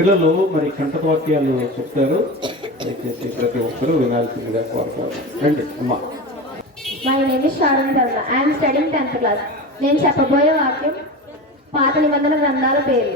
పిల్లలు మరి కంఠవాక్యాలు చెప్తారు, దయచేసి ప్రతి ఒక్కరూ వినాల్సిందిగా కోరుతారు. రండి అమ్మా. My name is Sharon Varma. I'm studying 10th class. నేను చెప్పబోయే వాక్యం పాత నిబంధన గ్రంథాల పేరు: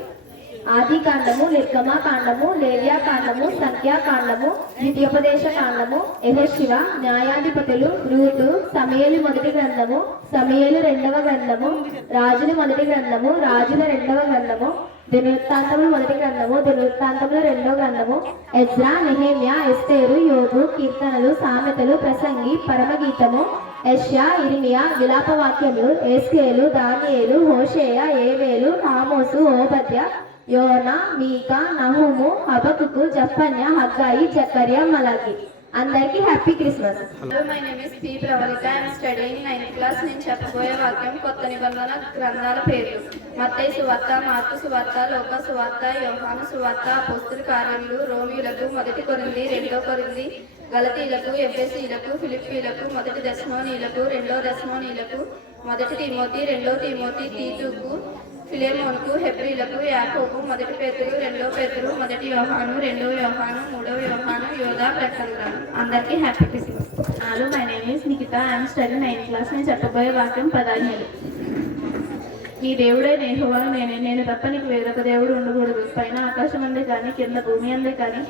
ఆది కాండము, నిర్గమాకాండము, లేవ్యాకాండము, సంఖ్యాకాండము, ద్వితీయోపదేశ కాండము, యెహోషువ, న్యాయాధిపతులు, రూతు, సమూయేలు మొదటి గ్రంథము, సమూయేలు రెండవ గ్రంథము, రాజుల మొదటి గ్రంథము, రాజుల రెండవ గ్రంథము, దినవృత్తాంతములు మొదటి గ్రంథము, దినవృత్తాంతములు రెండవ గ్రంథము, ఎజ్రా, నెహెమ్యా, ఎస్తేరు, యోబు, కీర్తనలు, సామెతలు, ప్రసంగి, పరమగీతము, యెషయా, ఇర్మియా, విలాప వాక్యములు, యేస్కేలు, దానియేలు, హోషేయ, ఏవేలు, ఆమోసు, ఓబద్య, యోనా, మీకా, నహూము, హబకుకు, జఫన్య, హగ్గాయి, జకర్యా, మలాకి. అందరికీ happy Christmas. Hello, my name is P Pravalika. I'm studying 9th class. నేను చెప్పబోయే వాక్యం కొత్త నిబంధన గ్రంథాల పేర్లు: మత్తయి సువార్త, మార్కు సువార్త, లూకా సువార్త, యోహాను సువార్త, అపోస్తలుల కార్యములు, రోమీయులకు, మొదటి కొరింథీ, రెండో కొరింథీ, గలతీయులకు, ఎఫెసీయులకు, ఫిలిప్పీయులకు, మొదటి దశలోనీయులకు, రెండో దశలోనీయులకు, మొదటి తిమోతి, రెండో తిమోతి, తీతుకు, ఫిలెమోనుకు, హెబ్రీలకు, యాకోబు, మొదటి పేతురు, రెండో పేతురు, మొదటి యోహాను, రెండో యోహాను, మూడో యోహాను, యోధా, ప్రకటనలు. అందరికీ happy Christmas. Hello, my name is Nikhita. I'm study 9th class. నేను చెప్పబోయే వాక్యం 17. నీ దేవుడే యెహోవా నేనే, నేను తప్ప నీకు వేరొక దేవుడు ఉండకూడదు. పైన ఆకాశం అందే కానీ, కింద భూమి అందే కానీ,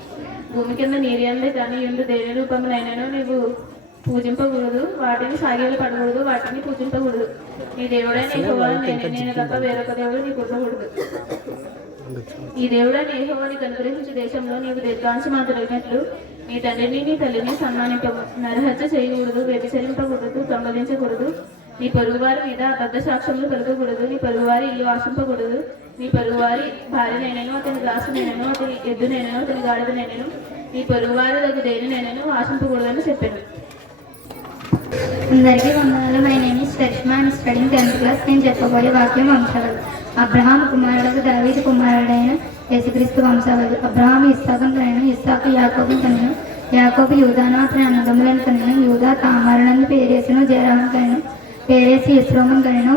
భూమి కింద నీరు అందే కానీ ఉండు దేని రూపమునైనను నీవు పూజింపకూడదు. వాటిని సాగిలు పడకూడదు, వాటిని పూజింపకూడదు. నీ దేవుడైన యెహోవా నేనే, నేను తప్ప వేరొక దేవుడు నీకు ఉండకూడదు. ఈ దేవుడైన యెహోవా నీకు అనుగ్రహించే దేశంలో నీవు దీర్ఘాంశమాత్రగినట్లు నీ తండ్రిని నీ తల్లిని సన్మానింపము. నరహత్య చేయకూడదు, వ్యభిచరింపకూడదు, దొంగలించకూడదు, నీ పొరుగువారి మీద అబద్ధ సాక్ష్యములు పలకకూడదు, నీ పొరుగువారి ఇల్లు ఆశింపకూడదు, నీ పొరుగువారి భార్యనైనను, అతని దాసునైనను, అతని ఎద్దునైనను, అతని గాడిదనైనను, నీ పొరుగువారి దగ్గర దేనినైనను ఆశింపకూడదని చెప్పాను. అందరికీ వందనాలు. My name is Karishma. I'm studying 10th class. నేను చెప్పబోయే వాక్యం వంశావళి: అబ్రహాం కుమారుడు, దావీదు కుమారుడైన యేసుక్రీస్తు వంశావళి. అబ్రహాం ఇస్సాకును కనెను, ఇస్సాకు యాకోబును కనెను, యాకోబు యూదాను అతని అన్నదమ్ములను కనెను, యూదా తామారునను పేరేసును జెరామును కనెను, పేరేసి ఎస్రోమును కనెను,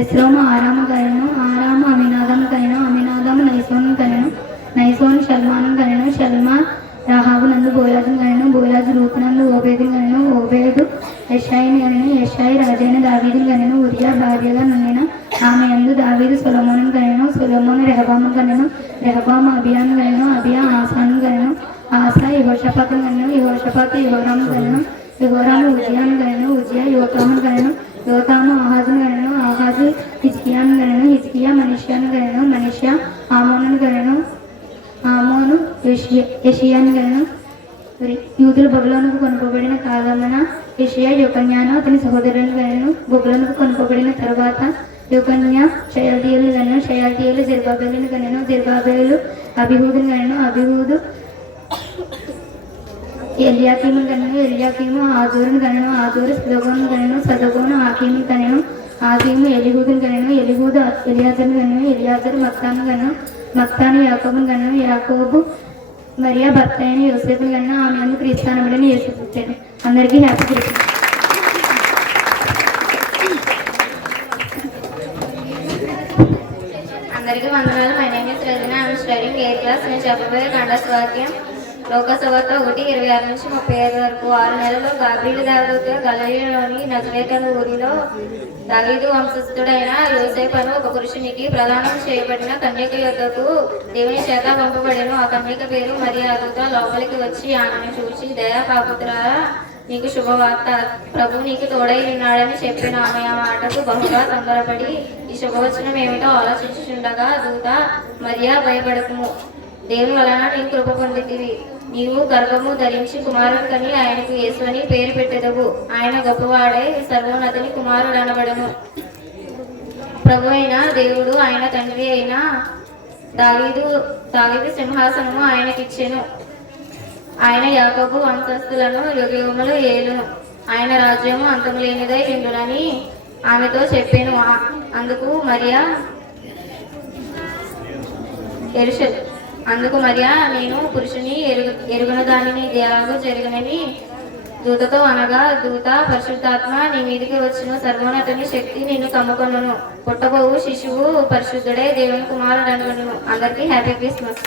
ఎస్రోము ఆరాము కనెను, ఆరాము అమినాదాము కనెను, అమినాదాము నైసోను కనెను, నైసోను షల్మాను కనెను, షల్మా రాహాబు నందు బోయాజును కనెను, బోయాజు రూపునందు ఓబేదును కనెను, ఓబేదు యెషాయిని కనెను, యెషాయి రాజైన దావీదును కనెను, ఉరియా భార్యగా నుండిన ఆమె యందు దావీదు సొలొమోనును కనెను, సొలొమోను రెహబామును కనెను, రెహబాము అబియాను కనెను, అబియా ఆసాను కనెను, ఆసా యెహోషాపాతును కనెను, యెహోషాపాతు యెహోరాము కనెను, యెహోరాము ఉజియాను కనెను, ఉజియా యోతామును కనెను, యోతాము ఆహాజును కనెను, ఆహాజు హిజ్కియాను కనెను, హిజ్కియా మనష్యాను కనెను, మనష్యా ఆమోనును కనెను, ఆమోను యెషియాను కనెను. యూదులు బబులోనుకు కొనుకోబడిన కాలమున యెషయా యొకన్యాను అతని సహోదరులను కనెను. బబులోనుకు కొనుకోబడిన తరువాత యొకన్యా షయల్తీయులను కనెను, షయల్తీయులు జెరుబ్బాబెలును కనెను, జెరుబ్బాబెలు అబీహూదును కనెను, అబీహూదు ఎల్యాకీమును కనెను, ఎల్యాకీము ఆజూరును కనెను, ఆజూరు సదోగోను కనెను, సదోగోను ఆకీమును కనెను, ఆకీము ఎలీహూదును కనెను, ఎలీహూదు ఎలియాజరును కనెను, ఎలియాజరు మత్తాను కనెను, మత్తాను యాకోబును కనెను, యాకోబు మరియా భర్త అయిన యోసేపును కన్నా, ఆమె యందు క్రీస్తు అనబడిన యేసు పుట్టెను. అందరికీ హ్యాపీ క్రిస్మస్. అందరికీ వందనాలు. My name is రజనా. I'm studying 8th class. నేను చెప్పబోయే కంఠస్థ వాక్యం లోకా సువార్త 1:26 నుంచి 35 వరకు. 6 నెలలు గాబ్రియేలు దేవదూత గలిలయలోని నజరేతు అను ఊరిలో దావీదు వంశస్థుడైన యోసేపు అను ఒక పురుషునికి ప్రదానం చేయబడిన కన్యక యొద్దకు దేవుని చేత పంపబడెను. ఆ కన్యక పేరు మరియా. దూత లోపలికి వచ్చి ఆమెను చూసి, దయా పాపుత్రులారా, నీకు శుభవార్త, ప్రభు నీకు తోడై ఉన్నాడని చెప్పిన. ఆమె ఆ మాటకు బహుగా తొందరపడి ఈ శుభవచనం ఏమిటో ఆలోచించుచుండగా దూత, మరియా, భయపడకుము, దేవుని వలన నీకు కృప పొందితివి, నీవు గర్భము ధరించి కుమారుని కని ఆయనకు యేసు అని పేరు పెట్టెదవు. ఆయన గొప్పవాడే, సర్వోన్నతుని కుమారుడు అనబడను. ప్రభు అయిన దేవుడు ఆయన తండ్రి అయిన దావీదు సింహాసనము ఆయనకిచ్చెను. ఆయన యాకోబు వంశస్థులను యుగయుగములు ఏలును. ఆయన రాజ్యము అంతము లేనిదై ఉండునని ఆమెతో చెప్పాను. అందుకు మరియా నేను పురుషుని ఎరుగున దానిని ఎలాగో జరుగునని దూతతో అనగా దూత పరిశుద్ధాత్మ నీ మీదికి వచ్చిన సర్వోన్నతుని శక్తి నిన్ను కమ్ముకొనును. పుట్టబోవు శిశువు పరిశుద్ధుడే దేవుని కుమారుడు అనుకును. అందరికీ హ్యాపీ క్రిస్మస్.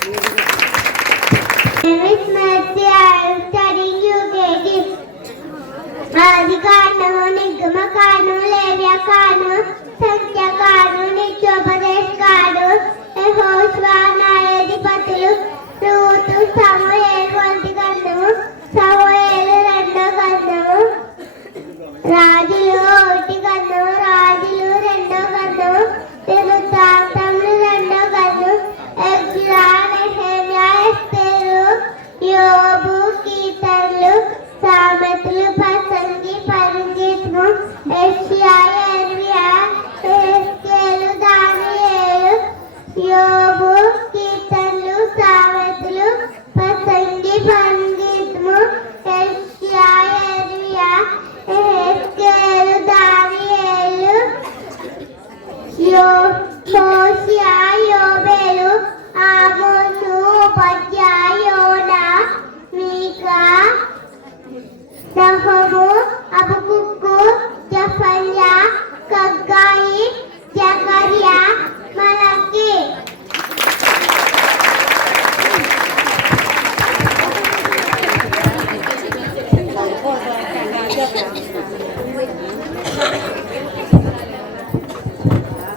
ఆది కాండము, నిగమ కాండము, లేవ్య కాండము, సంఖ్య కాండము, నిత్యోపదేశ కాండము, యెహోషువ, న్యాయాధిపతులు, రూతు, సమూయేలు, మొదటి గ్రంథము, సమూయేలు రెండో గ్రంథము, రాజులు ఒకటి గ్రంథము, రాజులు రెండో గ్రంథము, వృత్తాంతములు రెండో గ్రంథము, ఎజ్రా, నెహెమ్యా, ఎస్తేరు, యోబు, కీర్తనలు, సామెతలు, ప్రసంగి, పరిగెత్తును, యెషయా, యెర్మియా, యెహెజ్కేలు, దానియేలు, యోబు, కీర్తనలు, సామెతలు, ప్రసంగి, పరిగెత్తును, యెషయా, యెర్మియా, యెహెజ్కేలు, దానియేలు, హోషేయ, యోబేలు, ఆమోసు, ఓబద్యా, యోనా, మీకా, నహుము, హబక్కుకు, జెఫన్యా, హగ్గాయి, జకర్యా, మలకి.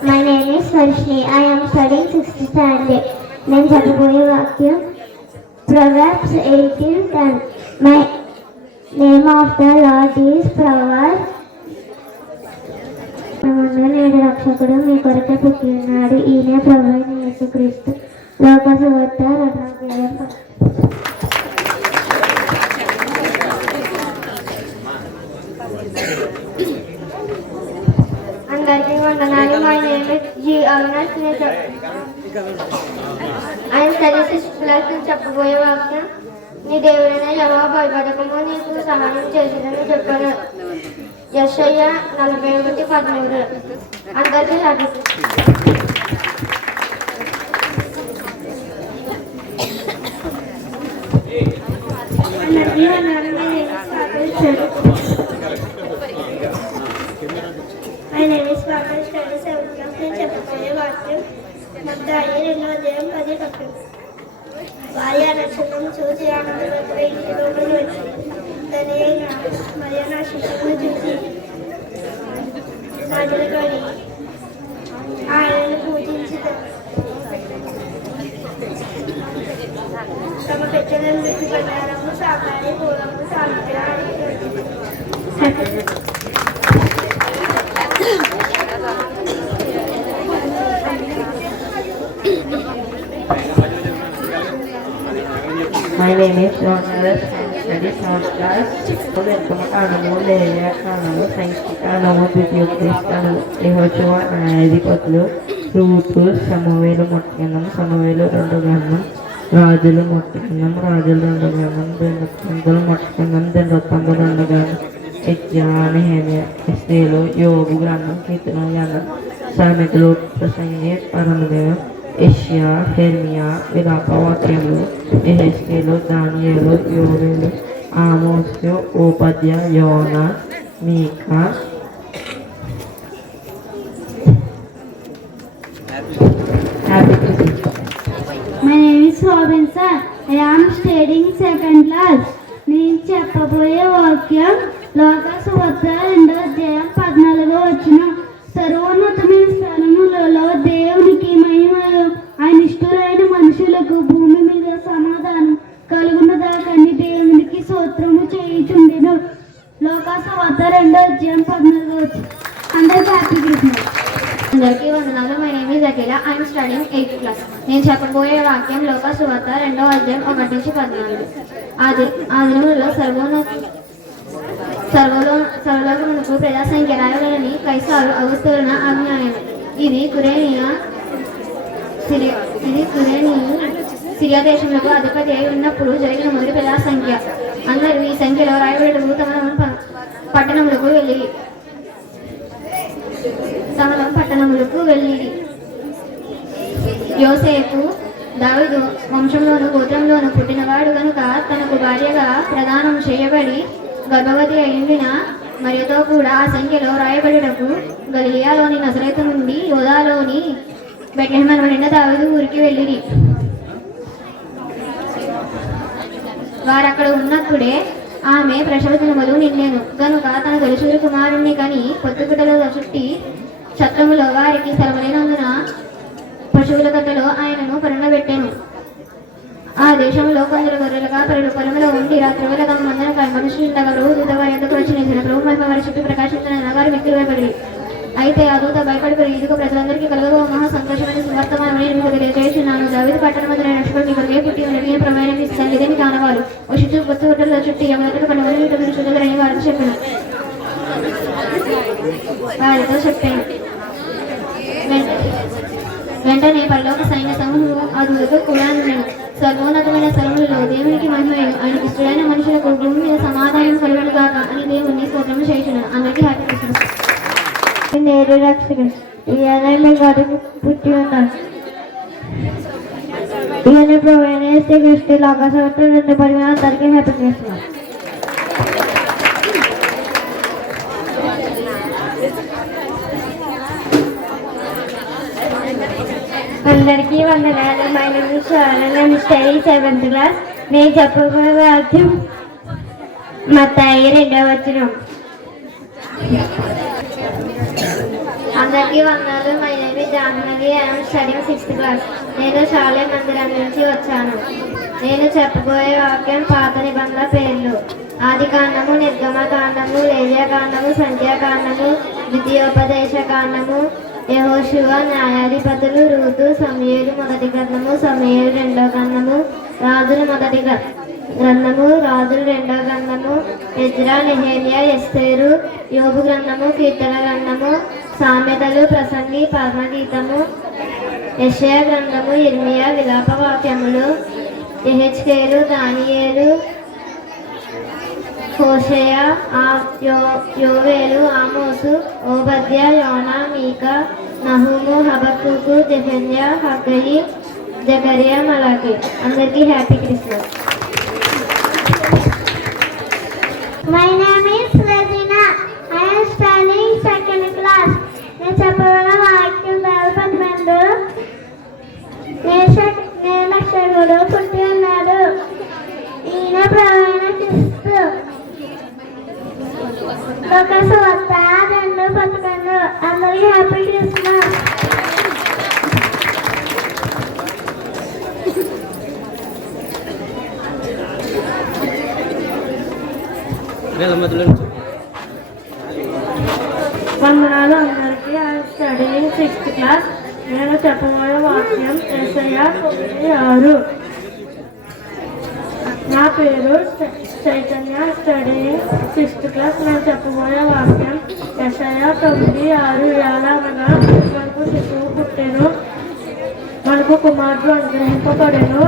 My name is Varshni. I am studying 6th standard. నేను చెప్పబోయే వాక్యం Proverbs 18:10. My name of the Lord is Proverbs. నేడు రక్షకుడు మీ కొరకే పుట్టి ఉన్నాడు. ఈయన ప్రభువైన యేసుక్రీస్తు. లోక సువార్త 2వ అందరికీ వందనాలు. My name is G. Avinas. ఆయన స్టడీ 6th క్లాస్. నేను చెప్పబోయే వాక్యం నీ దేవుడైన యెహోవా భయపడకము, నీకు సహాయం చేసేదని చెప్పాను. యెషయా 41:13. అందరికీ హ్యాపీ. అందరికీ వందనాలు. My name is Pavel, study 7th class. నేను చెప్పబోయే వాక్యం మత్తయి 2:10. భార్య నక్షత్రం చూసి ఆనందపడి ఇంటి లోపలికి వచ్చి తన మరియు నా శిష్యులను చూసి సాగిలపడి ఆయనను పూజించి తమ పెట్టెలను పెట్టి బంగారము, సాంబ్రాణి, పూలము, సాంబ్రాణి. My name is John Ellis. Study 4th class. నిర్గమ కాండము, లేవ్య కాండము, సంఖ్య కాండము, ద్వితీయోపదేశ కాండము, యెహోషువ, న్యాయాధిపతులు, రూతు, సమూయేలు మొదటి గ్రంథం, సమూయేలు రెండో గ్రంథం, రాజులు మొదటి గ్రంథం, రాజులు రెండో గ్రంథం, దినవృత్తాంతాలు మొదటి గ్రంథం, దినవృత్తాంతాలు రెండో గ్రంథం, యెజ్రా, నెహెమ్యా, ఎస్తేరు, యోబు గ్రంథం, కీర్తనల గ్రంథం, సామెతలు, ప్రసంగి, పరమదేవం, యెషయా, యెర్మియా, విలాప వాక్యములు, యెహెజ్కేలు, దానియేలు, యోబేలు, ఆమోసు, ఓబద్యా, యోనా, మీకా. Happy Christmas. My name is Robin sir. I am studying 2nd class. నేను చెప్పబోయే వాక్యం లోక సువార్త 2:14. సర్వోన్నతమైన స్థలములలో దేవునికి మహిమలు, ఆయన ఇష్టమైన మనుషులకు భూమి మీద సమాధానం కలుగునదాకని దేవునికి స్తోత్రము చేయుచుండెను. లోక సువార్త 2:14. అందరికీ హ్యాపీ క్రిస్మస్. అందరికీ వందనాలు. My name is Akhila. I am studying 8th class. నేను చెప్పబోయే వాక్యం లోక సువార్త 2:1-14. ఆదిలో సర్వలోకమునకు ప్రజా సంఖ్య రాయలని కైసారు అగుస్తున్న ఆజ్ఞాయం. ఇది కురేనియా సిరియా దేశంలో అధిపతి అయి ఉన్నప్పుడు జరిగిన మొదటి ప్రజా సంఖ్య. అందరూ ఈ సంఖ్యలో రాయబడుటకు తమ పట్టణములకు వెళ్ళి యోసేపు దావీదు వంశంలోను గోత్రంలోను పుట్టినవాడు కనుక తనకు భార్యగా ప్రదానం చేయబడి గర్భవతి అయిందిన మరియతో కూడా ఆ సంఖ్యలో రాయబడినకు గలిలియాలోని నజరేతు నుండి యోదాలోని బెత్లెహేమునబడిన దావీదు ఊరికి వెళ్ళిరి. వారక్కడ ఉన్నప్పుడే ఆమె ప్రసవ దినములు నిండెను గనుక తన తొలిచూరి కుమారుణ్ణి కని పొత్తుగుడ్డలో చుట్టి ఛత్రములో వారికి స్థలములేనందున పశువుల గద్దలో ఆయనను పరుండబెట్టెను. ఆ దేశంలో కొందరు గొర్రెలుగా పొలములో ఉండి రాత్రివేళ తమ మందన మనుషులుండగా ప్రభు దూత వారి ఎందుకు వచ్చి నిలిచిన ప్రభు మహిమ వారి చుట్టూ ప్రకాశించిన వారు మిక్కిలి భయపడి. అయితే ఆ దూత భయపడి ఇదిగో ప్రజలందరికీ కలగగా మహా సంతోషమైన సువర్తమానమని మీకు తెలియజేస్తున్నాను. దావీదు పట్టణమందున రక్షకుడు మీకు పుట్టి ఉన్నది ప్రమాణం ఇస్తాను ఇదే మీకు ఆనవాలు ఓ చుట్టూ పొత్తుగుడ్డలో చుట్టి ఎవరికి పండుగలు చూడదని వారితో చెప్పాను. వెంటనే పరలోక సైన్య సమూహం ఆ దూతతో కూడా ఉన్నాడు. సర్వోన్నతమైన స్థలములలో దేవునికి మహిమయు ఆయనకి ఇష్టమైన మనుషులకు భూమి మీద సమాధానం కలుగును గాక అని దేవుణ్ణి స్తోత్రము చేయుచున్నాను. అందరికీ హ్యాపీ క్రిస్మస్. నేరు రక్షకుడు ఈయన మీ గడుపు పుట్టి ఉన్నాడు. ఈయన ప్రవీణ శ్రీకృష్ణ లోక సంవత్సరం 2 అందరికీ హ్యాపీ క్రిస్మస్. అందరికీ వందనాలు. My name is Sharon. నేను స్టడీ 7th క్లాస్. నేను చెప్పబోయే వాక్యం మత్తయి 2వ వచనం. అందరికీ వందనాలు. My name is Jahnavi. I'm studying 6th class. నేను శాలే మందిరం నుంచి వచ్చాను. నేను చెప్పబోయే వాక్యం పాత నిబంధన పేర్లు. ఆది కాండము, నిర్గమ కాండము, లేవియా కాండము, సంఖ్యాకాండము, ద్వితీయోపదేశ కాండము, యెహోషువ, న్యాయాధిపతులు, రూతు, సమూయేలు మొదటి గ్రంథము, సమూయేలు 2వ గ్రంథము, రాజులు మొదటి గ్రంథము, రాజులు 2వ గ్రంథము, ఎజ్రా, నెహెమ్యా, ఎస్తేరు, యోబు గ్రంథము, కీర్తన గ్రంథము, సామెతలు, ప్రసంగి, పరమగీతము, యెషయా గ్రంథము, ఇర్మియా, విలాప వాక్యములు, యెహెజ్కేలు, దానియేలు, హోషేయ, యోవేలు, ఆమోసు, ఓబద్య, యోనా, మీకా, నహూము, హబక్కూకు, జెఫన్యా, హగ్గయి, జకరియా, మలాకి. అందరికీ happy Christmas. My name is Regina. I am studying 2nd class. నేను చెప్పబోయే వాక్యం బైబిల్ రక్షకుడు పుట్టి ఉన్నాడు. ఈయన ప్రవీణ క్రీస్తు ఒక సువార్త 2:11. అందరికీ హ్యాపీ క్రిస్మస్. వందనాలు అందరికీ. I'm studying 6th class. నేను చెప్పబోయే వాక్యం యెషయా 9:6. నా పేరు చైతన్య. Studying 6th class. నేను చెప్పబోయే వాక్యం యెషయా 9:6. ఎలాగనగా మనకు శిశువు పుట్టెను, మనకు కుమారుడు అనుగ్రహింపబడెను,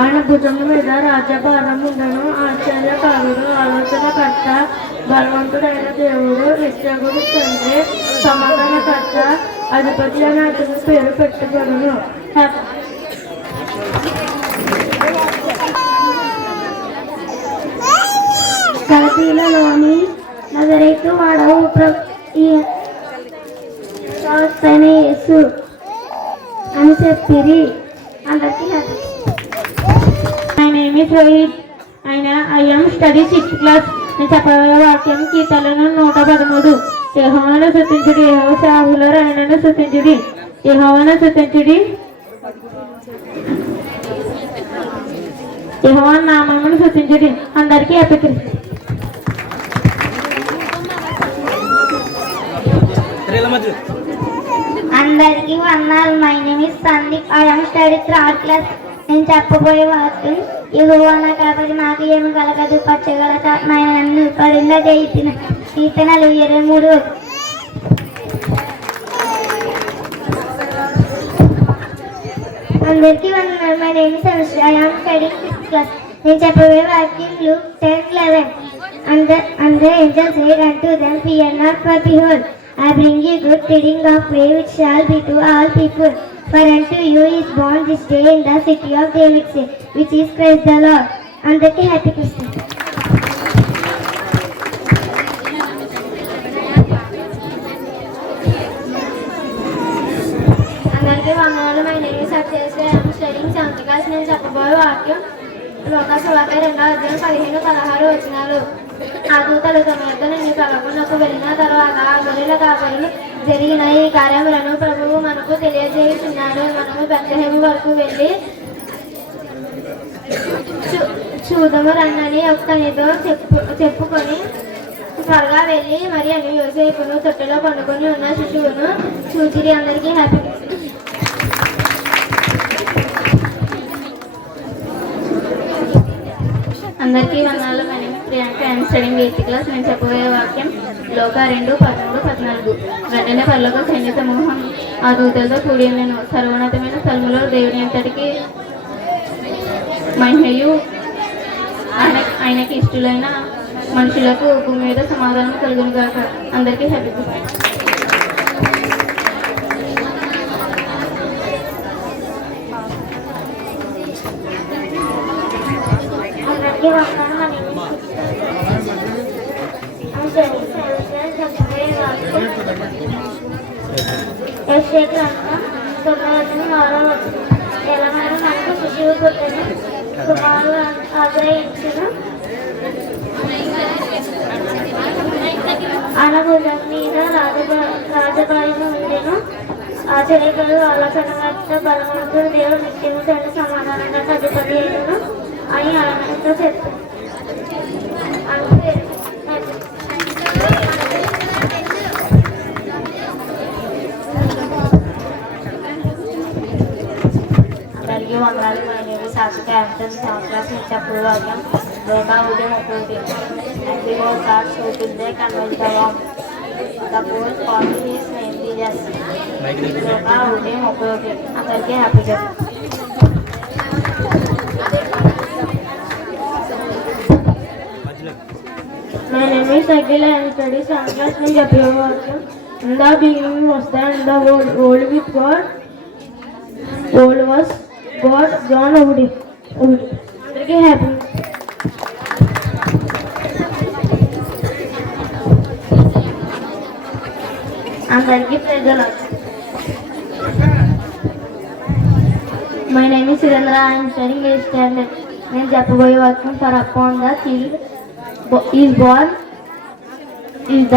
ఆయన భుజముల మీద రాజ్యభారం ఉండను. ఆశ్చర్యకారుడు, ఆలోచనకర్త, బలవంతుడైన దేవుడు, నిత్యగుడు తండ్రి, సమాధానకర్త, అధిపతి అని అతని పేరు పెట్టబడును. గలతీయులలోని నజరేతు వాడవు యేసు అని చెప్పిరి. అందరికీ happy. My name is Rohit. I am study 6th class. నేను చెప్పబోయే వాక్యం కీర్తనలు 113. యెహోవాను స్తుతించుడి, యెహోవా సేవకులారా ఆయనను స్తుతించుడి, యెహోవాను స్తుతించుడి, యెహోవా నామమును స్తుతించుడి. అందరికీ హ్యాపీ క్రిస్మస్. అందరికీ వందనాలు. My name is Sandeep. I am study 3rd class. నేను చెప్పబోయే వాక్యం యెహోవా నా కాపరి, నాకు ఏమి కలగదు, పచ్చగల ఆయన నన్ను పరిల్ల చేసిన. కీర్తనలు 23. అందరికీ వందనాలు. My name is Anusri. I am studying 6th class. నేను చెప్పబోయే వాక్యం Luke 10:11. And the angel said unto them, Fear not, for behold, I bring you good tidings of joy, which shall be to all people. For unto you is born this day in the city of David, which is Christ the Lord. అందరికీ happy Christmas. అందరికీ వందనాలు. My name is Akshay. I'm studying 7th class. నేను చెప్పబోయే వాక్యం లోకాసువార్త 2వ అధ్యాయం 15-16 వచనాలు. ఆ దూతలు తమ యొద్ద నుండి పరలోకమునకు వెళ్ళిన తర్వాత ఆ గొర్రెల కాపరులు జరిగిన ఈ కార్యములను ప్రభువు మనకు తెలియజేయుచున్నాడు. మనము బెత్లెహేము వరకు వెళ్ళి చూదము రండని ఒక్కనితో చెప్పుకొని త్వరగా వెళ్ళి మరి అని యోసేపును తొట్టెలో పండుకొని ఉన్న శిశువును చూచిరి. అందరికీ హ్యాపీ. అందరికీ వందనాలు. My name Priyanka. I'm studying 8th class. నేను చెప్పబోయే వాక్యం లోక 2:13-14. వెంటనే పరలోక సైన్య సమూహం ఆ దూతలతో కూడి నేను సర్వోన్నతమైన స్థలములో దేవుని అంతటికి మహిమయు ఆయనకి ఇష్టలైన మనుషులకు భూమి మీద సమాధానం కలుగును గాక. అందరికీ హ్యాపీ. అందరికీ వందనాలు. యెషయా గ్రంథం 9:6 ఎలాగైనా మనకు శిశువు పుట్టెను, కుమారుడు ఆశ్రయించును, ఆయన భుజం మీద రాజభారము ఉండెను. ఆశ్చర్యకరు ఆలోచనకర్త బలవంతుడు దేవుడు నిత్యము తండ్రి సమాధానంగా అధిపతి అయ్యను అని ఆయనతో చెప్పారు. అందరికీ వందనాలు. My name is Ashika. I'm 7th class. నేను చెప్పబోయే వాక్యం లోక ఉదయం 1. And behold, God showed in their conveyed the warm. The poor calling his name Jesus. లోక ఉదయం 1. అందరికీ హ్యాపీగా. My name is Akhil. I am studying 7th class. నేను చెప్పబోయే వాక్యం In the beginning was there in the world with God. World was God. John Woody. అందరికీ happy. అందరికీ ప్రజలు. My name is Surendra. I'm studying 8th standard. నేను చెప్పబోయే వాక్యం for upon the child is Born is the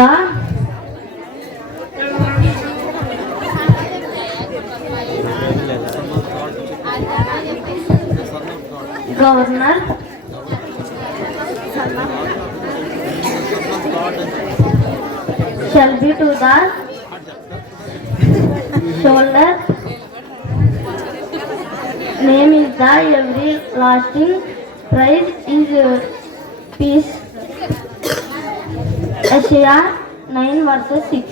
governor shall be to the shoulder. Name is the everlasting. Price is peace. Isaiah 9:6.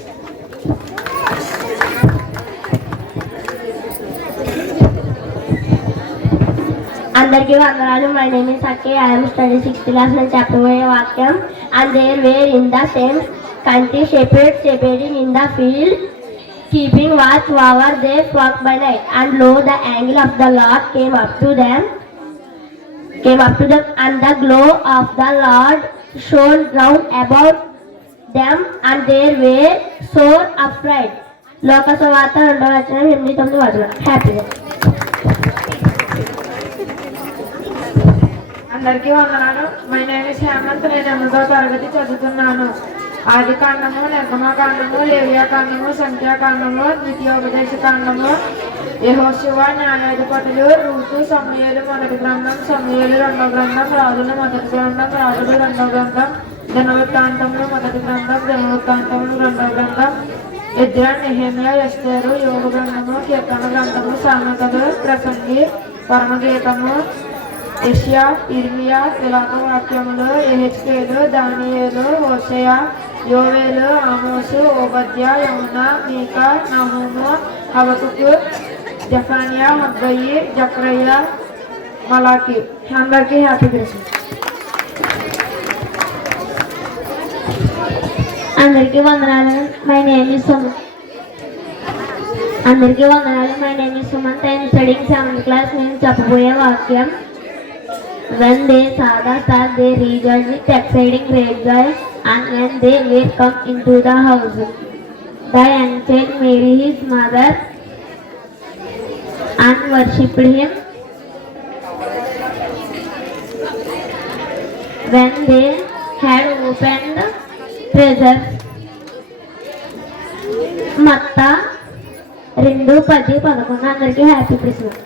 అందరికీ వందనాలు. My name is అక్కయ్య. I'm study 6th class. నేను చెప్పబోయే వాక్యం and there were in the same country shepherds shepherding in the field, keeping watch over their flock by night. And lo, the angel of the Lord came up to them, and the glow of the Lord shone round about them, and they were sore afraid. లోకసువార్త 2వ అధ్యాయం 8-9 వచనాలు. హ్యాపీగా. అందరికీ వందనాలు. My name is Hemanth. నేను 8వ తరగతి చదువుతున్నాను. ఆది కాండము, నిర్గమకాండము, లేవియాకాండము, సంఖ్యాకాండము, ద్వితీయోపదేశకాండము, యెహోషువ, న్యాయాధిపతులు, రూతు, సమూయేలు మొదటి గ్రంథం, సమూయేలు 2వ గ్రంథం, రాజులు మొదటి గ్రంథం, రాజులు 2వ గ్రంథం, దినవృత్తాంతములు మొదటి గ్రంథం, దినవృత్తాంతములు 2వ గ్రంథం, ఎజ్రా, నెహెమ్యా, ఎస్తేరు, యోగ గ్రంథము, కీర్తన గ్రంథము, సామెతలు, ప్రసంగి, పరమగీతము, యెషయా, ఇర్మియా, విలాప వాక్యములు, యెహెజ్కేలు, దానియేలు, హోషేయ, యోవేలు, ఆమోసు, ఓబద్య, యమునా, మీకా, నహూము, హబకుకు, జఫన్యా, హగ్గయి, జక్రయ్య, మలాకి. అందరికీ హ్యాపీ క్రిస్మస్. అందరికీ వందనాలు. My name is Sumanth. I'm studying 7th class. నేను చెప్పబోయే వాక్యం when they saw the star they rejoiced with exceeding great joy, and when they were come into the house, the young child Mary his mother and worshipped him. When they had opened treasures. మత్తా 2:10-11 అందరికీ happy Christmas.